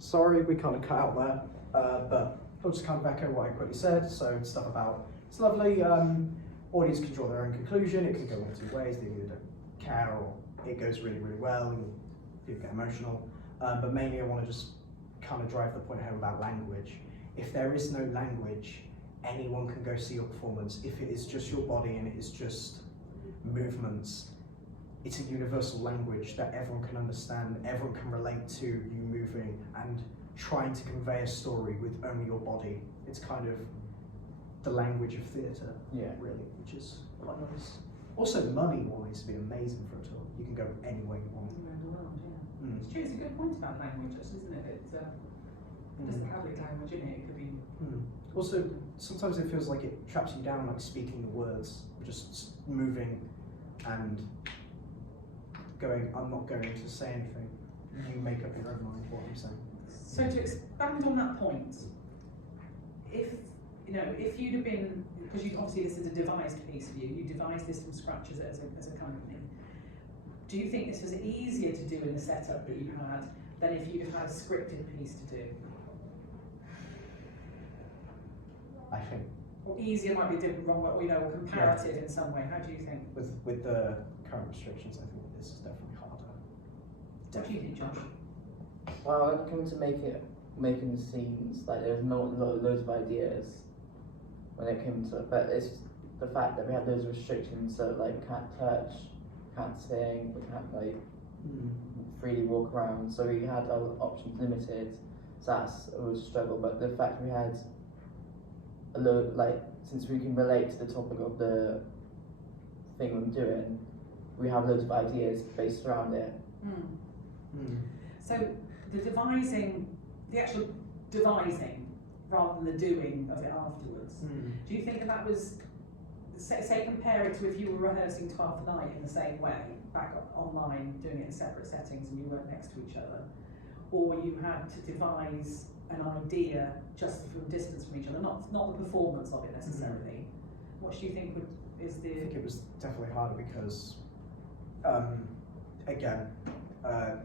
sorry, we kind of cut out there, but I'll just kind of echo what I quickly said. So stuff about, it's lovely, audience can draw their own conclusion, it can go one of two ways, they either don't care or it goes really, really well and people get emotional. But mainly I want to just kind of drive the point home about language. If there is no language, anyone can go see your performance. If it is just your body and it is just movements, it's a universal language that everyone can understand, everyone can relate to you moving and trying to convey a story with only your body. It's kind of the language of theatre, really, which is quite nice. Also, money-wise, it'd be amazing for a tour. You can go anywhere you want. Around the world, yeah. It's true, it's a good point about language, isn't it? It doesn't have a language in it, it could be... Also, sometimes it feels like it traps you down, like speaking the words, just moving and going, I'm not going to say anything. You make up your own mind what I'm saying. So to expand on that point, if you'd have been, because obviously this is a devised piece of you, you devised this from scratch as a company, do you think this was easier to do in the setup that you had than if you'd have had a scripted piece to do? I think. Or easier might be a different wrong, or comparative in some way. How do you think? With the current restrictions, I think this is definitely harder. What do you think, Josh? Well, when it comes to making the scenes, like there was loads of ideas when it came to it, but it's the fact that we had those restrictions, so like we can't touch, can't sing, we can't like freely walk around, so we had our options limited, so that's a struggle. But the fact we had a load, like, since we can relate to the topic of the thing we're doing, we have loads of ideas based around it. So the actual devising rather than the doing of it afterwards, do you think that was, say compare it to if you were rehearsing Twelfth Night in the same way, back online, doing it in separate settings and you weren't next to each other, or you had to devise an idea just from distance from each other, not the performance of it necessarily. What do you think is the... I think it was definitely harder because, again, a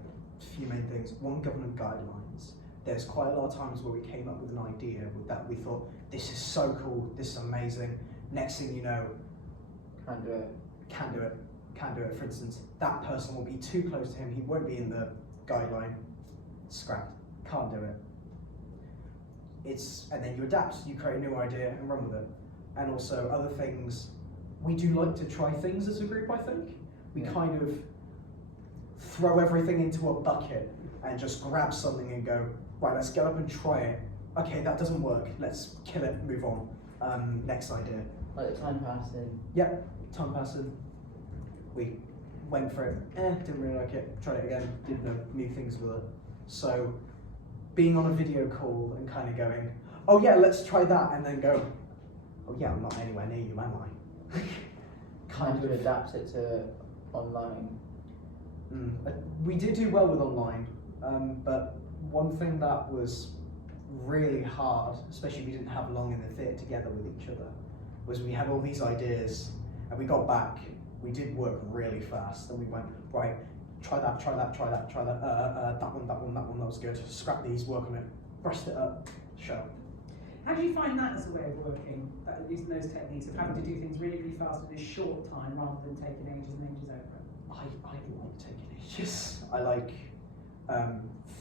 few main things. One, government guidelines. There's quite a lot of times where we came up with an idea with that we thought, this is so cool, this is amazing. Next thing you know, Can't do it. For instance, that person will be too close to him, he won't be in the guideline, scrapped, can't do it. And then you adapt, you create a new idea and run with it. And also other things, we do like to try things as a group, I think. We kind of throw everything into a bucket and just grab something and go, right, let's get up and try it. Okay, that doesn't work, let's kill it, move on. Next idea. Like the time passing. Yep, time passing. We went for it, didn't really like it, tried it again, did new things with it. So being on a video call and kind of going, oh yeah, let's try that, and then go, oh yeah, I'm not anywhere near you, am I? Kind of adapt it to online. We did do well with online, but one thing that was really hard, especially we didn't have long in the theatre together with each other, was we had all these ideas and we got back, we did work really fast and we went, right, try that, that one, that was good, scrap these, work on it, brushed it up, show. How do you find that as a way of working, using those techniques of having to do things really, really fast in a short time rather than taking ages and ages over it? I like taking ages. I like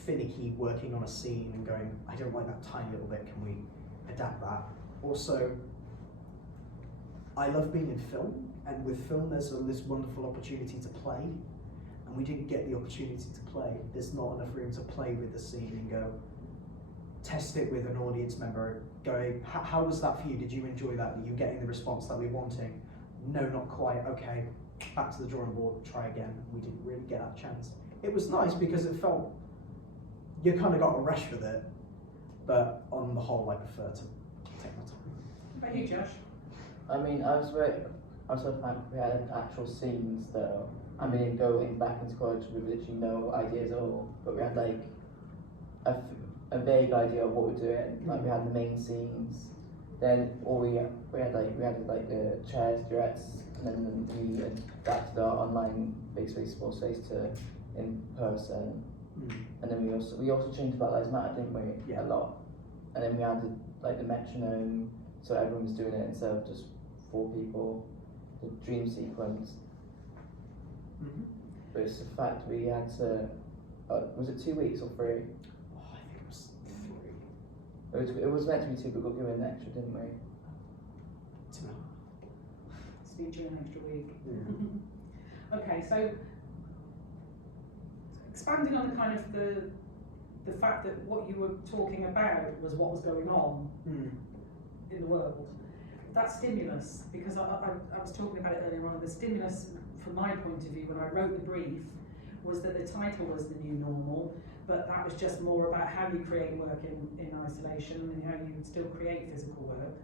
finicky working on a scene and going, I don't like that tiny little bit, can we adapt that? Also, I love being in film, and with film there's this wonderful opportunity to play, and we didn't get the opportunity to play. There's not enough room to play with the scene and go, test it with an audience member, going, how was that for you? Did you enjoy that? Are you getting the response that we're wanting? No, not quite, okay, back to the drawing board, try again. We didn't really get that chance. It was nice because it felt, you kind of got a rush with it, but on the whole I prefer to take my time. What about you, Josh? I mean, I was so thankful we had actual scenes though. I mean, going back into college with literally no ideas at all, but we had like a vague idea of what we're doing. Like we had the main scenes, then we had the chairs, duets, and then we adapted our online big space, small space to in person. And then we also changed Black Lives Matter, didn't we? Yeah. A lot. And then we added like the metronome, so everyone was doing it instead of just 4 people. The dream sequence. But it's the fact we had to. Was it 2 weeks or 3? Oh, I think it was 3. It was meant to be 2, but we got given an extra, didn't we? 2.5. Speed during an extra week. Yeah. Okay, so expanding on the kind of the fact that what you were talking about was what was going on in the world. That stimulus, because I was talking about it earlier on, the stimulus from my point of view when I wrote the brief was that the title was The New Normal, but that was just more about how you create work in isolation and how you still create physical work.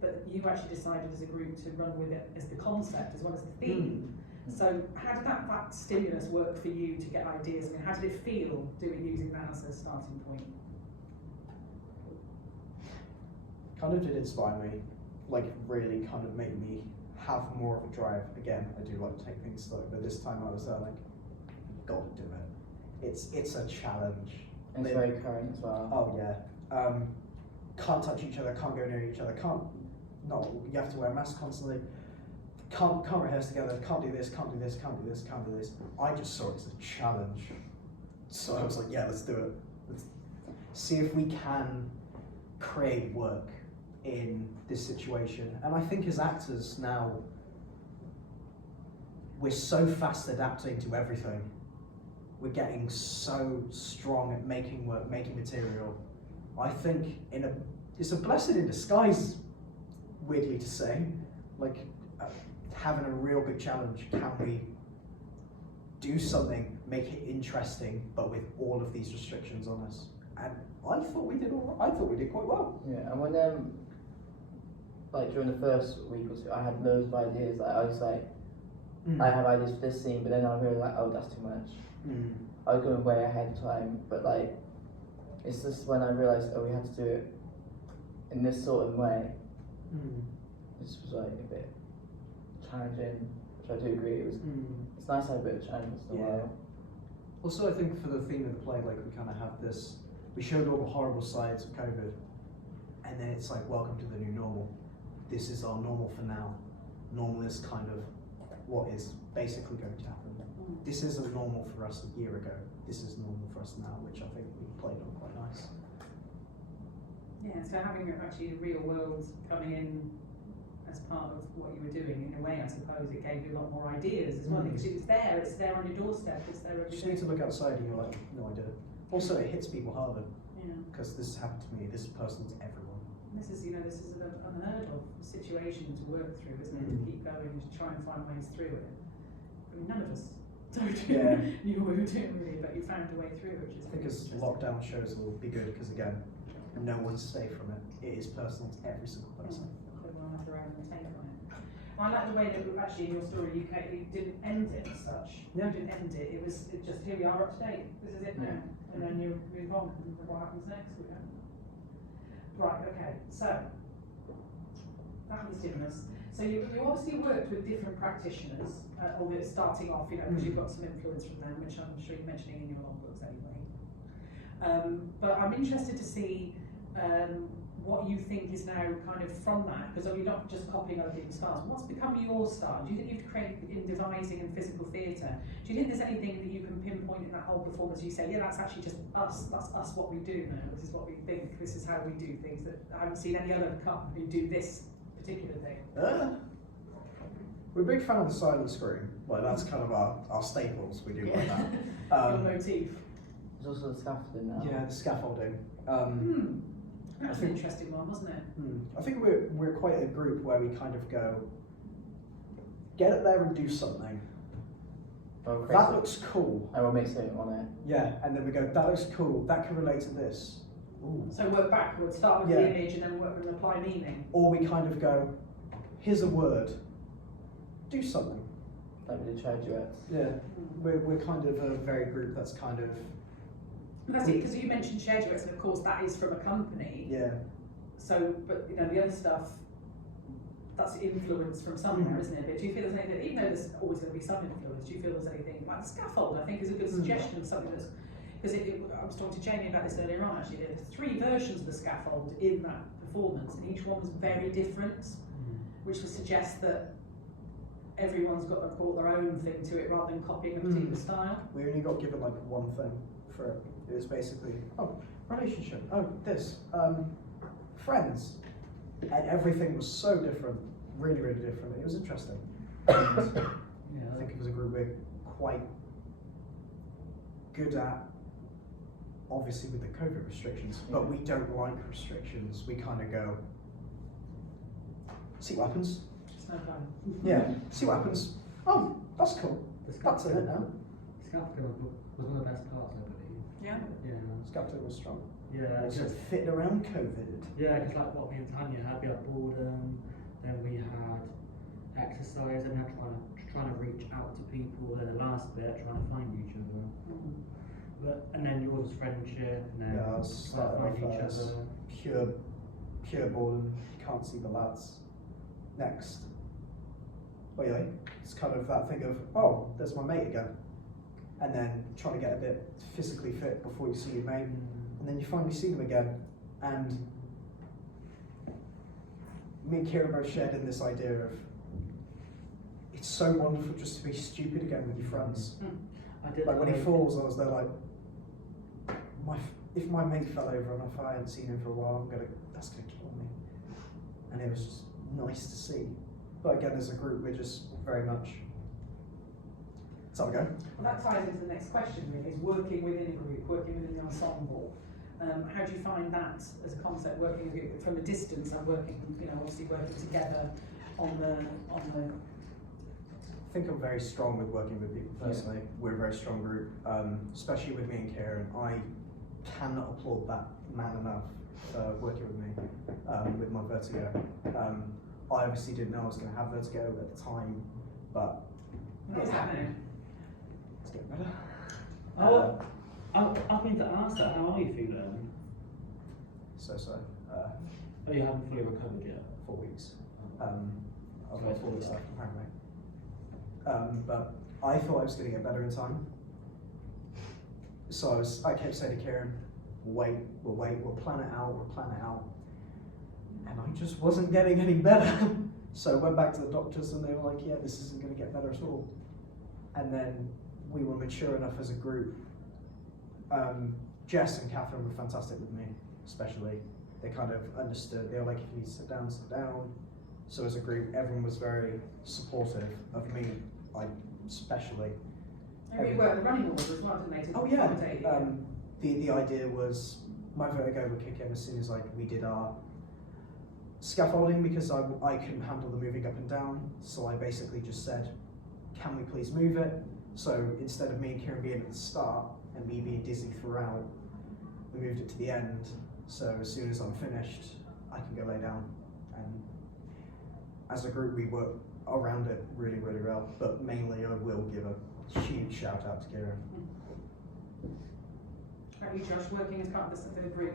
But you actually decided as a group to run with it as the concept as well as the theme. So how did that stimulus work for you to get ideas? I mean, how did it feel using that as a starting point? Kind of did inspire me, like really kind of made me have more of a drive. Again, I do like to take things slow, but this time I was like, gotta do it. It's a challenge. And it's very current as well. Oh yeah. Can't touch each other, can't go near each other, you have to wear a mask constantly. Can't rehearse together, can't do this, can't do this, can't do this, can't do this. I just saw it as a challenge. So I was like, yeah, let's do it. Let's see if we can create work in this situation. And I think as actors now, we're so fast adapting to everything. We're getting so strong at making work, making material. I think it's a blessing in disguise, weirdly to say, like having a real big challenge. Can we do something, make it interesting, but with all of these restrictions on us? And I thought we did all right. I thought we did quite well. Yeah, and when like during the first week or 2, I had loads of ideas. Like I was like, I have ideas for this scene, but then I realized like, oh, that's too much. I was going way ahead of time, but like, it's just when I realised, oh, we have to do it in this sort of way. This was like a bit challenging, which I do agree. It's nice to have a bit of challenge once in a while. Also, I think for the theme of the play, like we kind of have this. We showed all the horrible sides of COVID, and then it's like, welcome to the new normal. This is our normal for now. Normal is kind of what is basically going to happen. This isn't normal for us a year ago. This is normal for us now, which I think we played on quite nice. Yeah, so having actually the real world coming in as part of what you were doing, in a way, I suppose it gave you a lot more ideas as well, because it's there on your doorstep, it's there every You just day. need to look outside and you're like, no idea. Also, it hits people harder, because this has happened to me, this person's everyone. This is an unheard of situation to work through, isn't it? To keep going and to try and find ways through it. I mean, none of us knew what we were doing really, but you found a way through, which is. I think as lockdown shows will be good, because again, no one's safe from it. It is personal to every single person. Everyone has their own take on it. I like the way that actually in your story you didn't end it as such. Yeah. You didn't end it. It was just here we are up to date. This is it now, and then you move on. And what happens next? We don't. Right. Okay. So that was stimulus. So you obviously worked with different practitioners, albeit starting off, because you've got some influence from them, which I'm sure you're mentioning in your long books anyway. But I'm interested to see what you think is now kind of from that, because you're not just copying other people's styles. What's become your style? Do you think you've created in devising and physical theatre? Do you think there's anything that you can pinpoint in that whole performance? You say, yeah, that's actually just us. That's us. What we do now. This is what we think. This is how we do things. That I haven't seen any other company do this particular thing. We're a big fan of the silent screen. Like that's kind of our staples. We do like that. Your motif. There's also the scaffolding now. Yeah, the scaffolding. That's an interesting one, wasn't it? I think we're quite a group where we kind of go, get up there and do something. That looks cool. And we'll make something on it. Yeah, and then we go, that looks cool. That can relate to this. Ooh. So work backwards, start with the image and then work and apply meaning. Or we kind of go, here's a word, do something. Like we did try duets. Yeah, we're kind of a very group that's kind of. That's it, because you mentioned shared duets, and of course that is from a company. Yeah. So, but the other stuff, that's influence from somewhere, isn't it? But do you feel there's anything, even though there's always going to be some influence, do you feel there's anything like the scaffold? I think is a good suggestion of something that's. because I was talking to Jamie about this earlier on actually, there's 3 versions of the scaffold in that performance and each one was very different, which would suggest that everyone's brought their own thing to it rather than copying a particular style. We only got given like one thing for it. It was basically, oh, relationship, oh, this, friends. And everything was so different, really, really different. It was interesting. And I think as a group we're quite good at, obviously with the COVID restrictions, but we don't like restrictions. We kind of go, see what happens. It's no fun. Yeah, see what happens. Oh, that's cool. That's in it now. Scaffolding was one of the best parts, I believe. Yeah. Yeah. Scaffolding was strong. Yeah. Also Just, fitting around COVID. yeah, because like what me and Tanya had, we had boredom, then we had exercise, and we had trying to reach out to people. Then the last bit, trying to find each other. But and then yours was friendship, and then Yeah, I was trying to starting find off each as other. pure boredom. You can't see the lads. Next. Oh yeah, it's kind of that thing of, oh, there's my mate again. And then trying to get a bit physically fit before you see your mate. And then you finally see them again. And me and Kieran both shared in this idea of, it's so wonderful just to be stupid again with your friends. I did Like when he falls, I was there like, if my mate fell over and if I hadn't seen him for a while, that's gonna kill me. And it was just nice to see. But again, as a group, we're just very much. Let's have a go. Well, that ties into the next question really, is working within a group, working within the ensemble. How do you find that as a concept, working with you from a distance and working, obviously working together on the I think I'm very strong with working with people personally. We're a very strong group, especially with me and Kieran. I cannot applaud that man enough for working with me with my vertigo. I obviously didn't know I was going to have vertigo at the time, but what's happening? it's getting better. I've been to ask that. How are you feeling? So. Oh, you haven't fully recovered yet. 4 weeks. I've got 4 weeks left apparently. But I thought I was going to get better in time. So I kept saying to Kieran, we'll plan it out. And I just wasn't getting any better. So I went back to the doctors and they were like, yeah, this isn't going to get better at all. And then we were mature enough as a group. Jess and Catherine were fantastic with me, especially. They kind of understood. They were like, if you need to sit down, sit down. So as a group, everyone was very supportive of me, especially. And you worked the running order as well, didn't they? Oh yeah. The idea was my vertigo would kick in as soon as we did our scaffolding, because I couldn't handle the moving up and down. So I basically just said, can we please move it? So instead of me and Kieran being at the start and me being dizzy throughout, we moved it to the end. So as soon as I'm finished, I can go lay down. And as a group, we work around it really, really well. But mainly, I will give a huge shout out to Kieran. How are you, Josh, working as part of the group?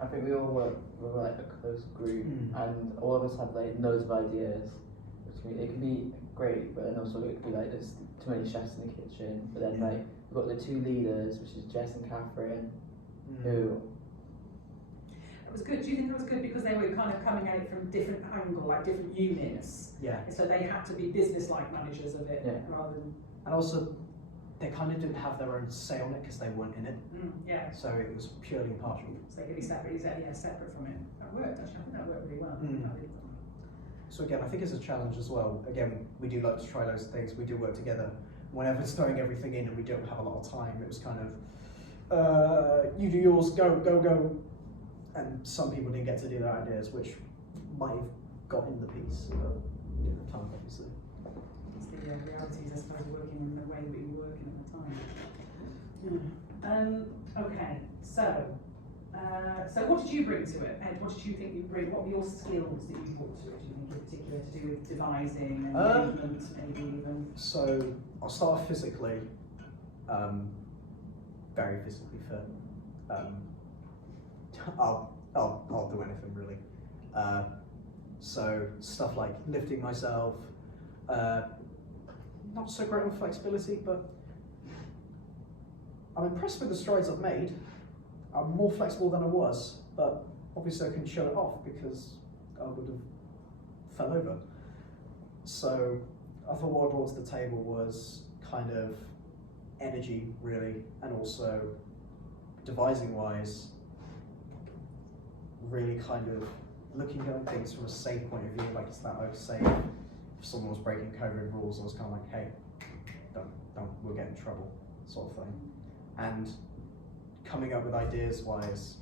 I think we were like a close group, and all of us had like loads of ideas. It can be great, but then also it could be like there's too many chefs in the kitchen. But then like we've got the 2 leaders, which is Jess and Catherine, who. It was good. Do you think it was good because they were kind of coming at it from different angle, like different units? Yeah. So they had to be business-like managers of it rather than. And also, they kind of didn't have their own say on it because they weren't in it. Yeah. So it was purely impartial. So they could be separate, separate from it. That worked actually. I think that worked really well. So again, I think it's a challenge as well. Again, we do like to try loads of things. We do work together. Whenever it's throwing everything in and we don't have a lot of time, it was kind of, you do yours, go. And some people didn't get to do their ideas, which might have got in the piece, but we didn't have time, obviously. It's the realities, I suppose, working in the way that we were working at the time. Okay, so what did you bring to it, Ed? What did you think you bring? What were your skills that you brought to it? Do you think in particular to do with devising and movement, maybe even? So I'll start off physically. Very physically fit. I'll do anything really. So stuff like lifting myself. Not so great on flexibility, but I'm impressed with the strides I've made. I'm more flexible than I was, but obviously I couldn't show it off because I would have fell over. So I thought what I brought to the table was kind of energy, really, and also devising wise, really kind of looking at things from a safe point of view, like it's that I would say if someone was breaking COVID rules, I was kind of like, hey, don't, we'll get in trouble, sort of thing. And coming up with ideas wise,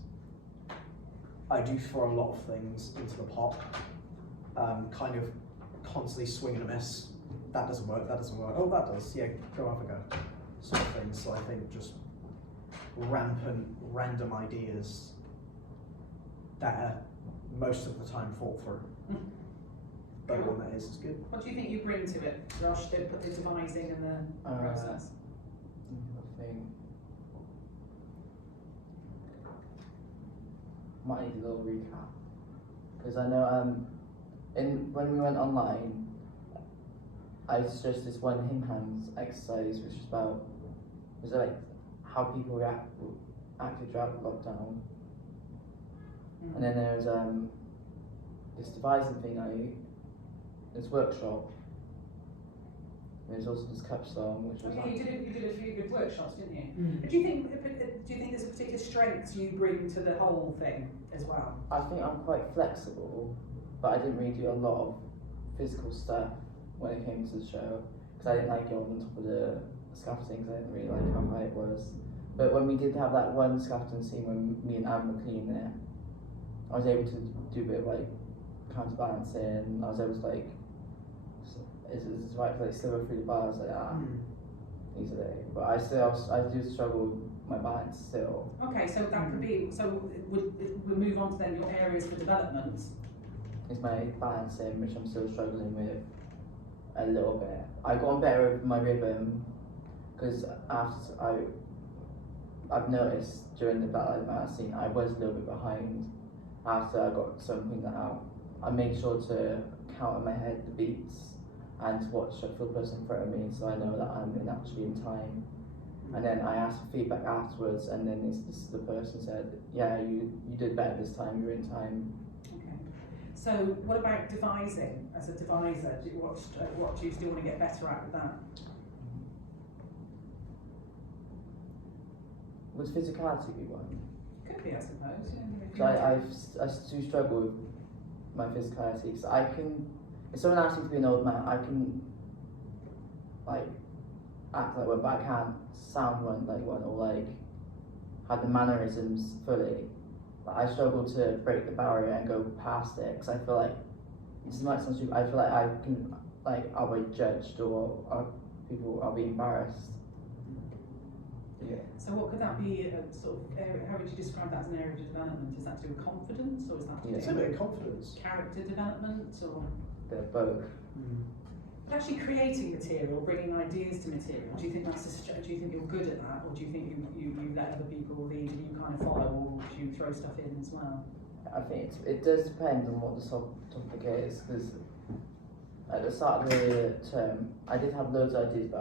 I do throw a lot of things into the pot, kind of constantly swing and a miss. That doesn't work, oh that does, yeah, go have a go, sort of thing. So I think just rampant, random ideas that are most of the time thought through. But one that is good. What do you think you bring to it, Josh, the devising and the process? I think might need a little recap because I know when we went online, I suggested this one him hands exercise, which was like how people acted throughout lockdown. And then there was this devising thing, this workshop. There's also this capstone, which was you did a few good workshops, didn't you? But do you think there's a particular strength you bring to the whole thing as well? I think I'm quite flexible, but I didn't really do a lot of physical stuff when it came to the show because I didn't like going on top of the scaffolding because I didn't really like how high it was. But when we did have that one scaffolding scene when me and Anne were cleaning it, I was able to do a bit of like counterbalancing. I was able to like, is this right to like slither through the bars like that easily. But I do struggle with my balance still. Okay, so that could be, so we'll move on to then your areas for development. It's my balancing, which I'm still struggling with a little bit. I got on better with my rhythm because I've noticed during the Battle of scene I was a little bit behind. After I got something out, I made sure to count in my head the beats and to watch the person in front of me so I know that I'm actually in time. And then I asked for feedback afterwards, and then the person said, yeah, you did better this time, you're in time. Okay. So what about devising? As a deviser, what do you still want to get better at with that? Would physicality be one? Could be, I suppose. I do struggle with my physicality because I can, if someone asks me to be an old man, I can like act like one, but I can't sound one like one or like have the mannerisms fully. But I struggle to break the barrier and go past it because I feel like this might sound stupid. I feel like I can I'll be judged or I'll be embarrassed. Yeah. So what could that be a sort of area, how would you describe that as an area of development? Is that to do with confidence or is that to do It's a bit of confidence. character development or? They're both. But actually creating material, bringing ideas to material, do you think do you think you're good at that or do you think you let other people lead and you kind of follow or do you throw stuff in as well? I think it does depend on what the topic is because at the start of the term I did have loads of ideas but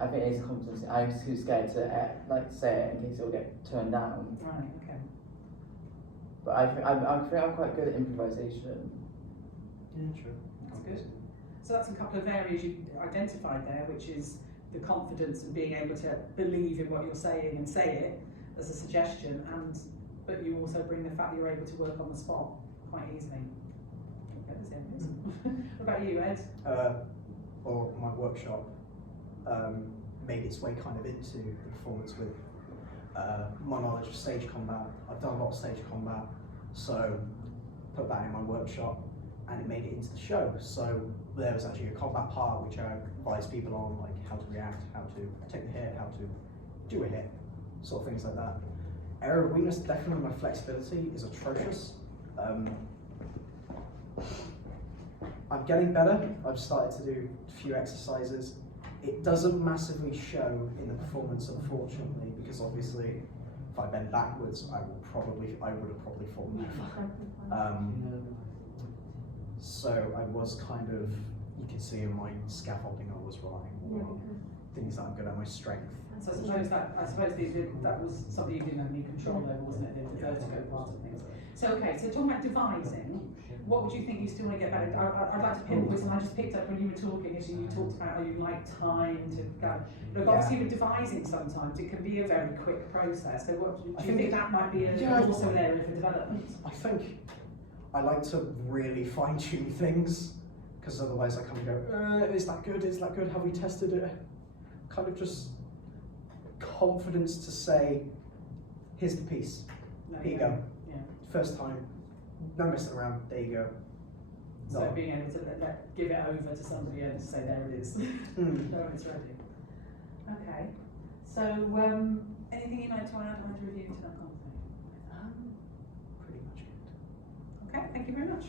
I think it's a competency. I'm too scared to say it in case it'll get turned down. Right, okay. But I think I'm quite good at improvisation. Yeah, true. That's good. So that's a couple of areas you've identified there, which is the confidence and being able to believe in what you're saying and say it as a suggestion, but you also bring the fact that you're able to work on the spot quite easily. What about you, Ed? Or my workshop made its way kind of into the performance with my knowledge of stage combat. I've done a lot of stage combat, so put that in my workshop and it made it into the show. So there was actually a combat part which I advised people on, like how to react, how to take the hit, how to do a hit, sort of things like that. Area of weakness, definitely my flexibility is atrocious. I'm getting better. I've started to do a few exercises. It doesn't massively show in the performance, unfortunately, because obviously, if I bend backwards, I would have probably fallen over. So I was kind of, you can see in my scaffolding, I was relying more on things that I'm good at, my strength So I suppose that was something you didn't have any control over, wasn't it? The vertigo part of things. So okay, so talking about devising, what would you think you still want to get better? I'd like to pinpoint, and I just picked up when you were talking, as you talked about how you like time to go. Look, obviously with devising sometimes it can be a very quick process. So what do you think that might be also an area for development? I think I like to really fine tune things, because otherwise I kind of go, is that good? Is that good? Have we tested it? Kind of just confidence to say, here's the piece. Here you go. Yeah. First time, no messing around. There you go. So No. being able to give it over to somebody and say, there it is. No, it's ready. Okay. So anything you'd like to add or to review to that conversation? Pretty much it. Okay, thank you very much.